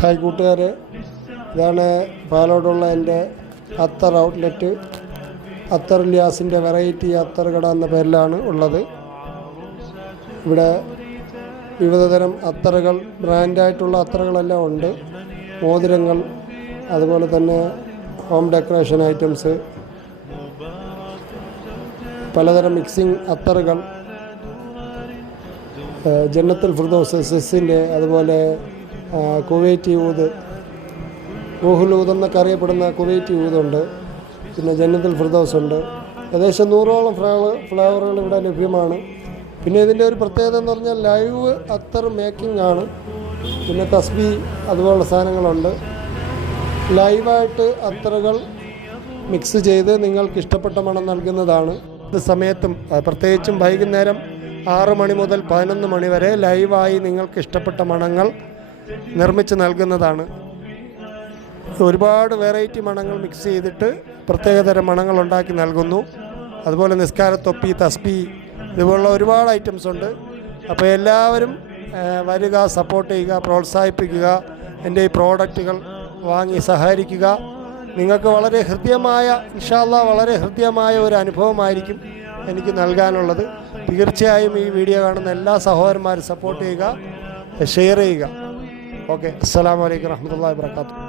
Hi കൂട്ടുകാരെ, ഇതാണ് പാലോടുള്ള എൻ്റെ അത്തർ ഔട്ട്ലെറ്റ്. അത്തർ ഇല്യാസിൻ്റെ വെറൈറ്റി അത്തർ കട എന്ന പേരിലാണ് ഉള്ളത്. ഇവിടെ വിവിധതരം അത്തറുകൾ, ബ്രാൻഡായിട്ടുള്ള അത്തറുകളെല്ലാം ഉണ്ട്. മോതിരങ്ങൾ, അതുപോലെ തന്നെ ഹോം ഡെക്കറേഷൻ ഐറ്റംസ്, പലതരം മിക്സിംഗ് അത്തറുകൾ, ജന്നത്തുൽ ഫിർദൗസ് സെസ്സിൻ്റെ, അതുപോലെ കുവൈറ്റി ഊദ്, റൂഹുൽ ഊദ് എന്നൊക്കെ അറിയപ്പെടുന്ന കുവൈറ്റി ഊദുണ്ട്. പിന്നെ ജന്നത്തുൽ ഫിർദൗസ് ഉണ്ട്. ഏകദേശം 100ഓളം ഫ്ലേവറുകൾ ഇവിടെ ലഭ്യമാണ്. പിന്നെ ഇതിൻ്റെ ഒരു പ്രത്യേകത എന്ന് പറഞ്ഞാൽ ലൈവ് അത്തർ മേക്കിംഗ് ആണ്. പിന്നെ തസ്ബി അതുപോലുള്ള സാധനങ്ങളുണ്ട്. ലൈവായിട്ട് അത്തറുകൾ മിക്സ് ചെയ്ത് നിങ്ങൾക്ക് ഇഷ്ടപ്പെട്ട മണം നൽകുന്നതാണ്. ഇത് സമയത്തും പ്രത്യേകിച്ചും വൈകുന്നേരം 6 മണി മുതൽ 11 മണി വരെ ലൈവായി നിങ്ങൾക്ക് ഇഷ്ടപ്പെട്ട മണങ്ങൾ നിർമ്മിച്ച് നൽകുന്നതാണ്. ഒരുപാട് വെറൈറ്റി മണങ്ങൾ മിക്സ് ചെയ്തിട്ട് പ്രത്യേകതരം മണങ്ങൾ ഉണ്ടാക്കി നൽകുന്നു. അതുപോലെ നിസ്കാരത്തൊപ്പി, തസ്ബി, ഇതുപോലുള്ള ഒരുപാട് ഐറ്റംസ് ഉണ്ട്. അപ്പോൾ എല്ലാവരും വരിക, സപ്പോർട്ട് ചെയ്യുക, പ്രോത്സാഹിപ്പിക്കുക. എൻ്റെ ഈ പ്രോഡക്റ്റുകൾ വാങ്ങി സഹകരിക്കുക. നിങ്ങൾക്ക് വളരെ ഹൃദ്യമായ, ഇൻഷാ അല്ലാഹ് വളരെ ഹൃദ്യമായ ഒരു അനുഭവമായിരിക്കും എനിക്ക് നൽകാനുള്ളത്. തീർച്ചയായും ഈ വീഡിയോ കാണുന്ന എല്ലാ സഹോദരന്മാരും സപ്പോർട്ട് ചെയ്യുക, ഷെയർ ചെയ്യുക. ഓക്കെ, അസ്സലാമു അലൈക്കും വറഹ്മത്തുള്ളാഹി വബറകാതുഹു.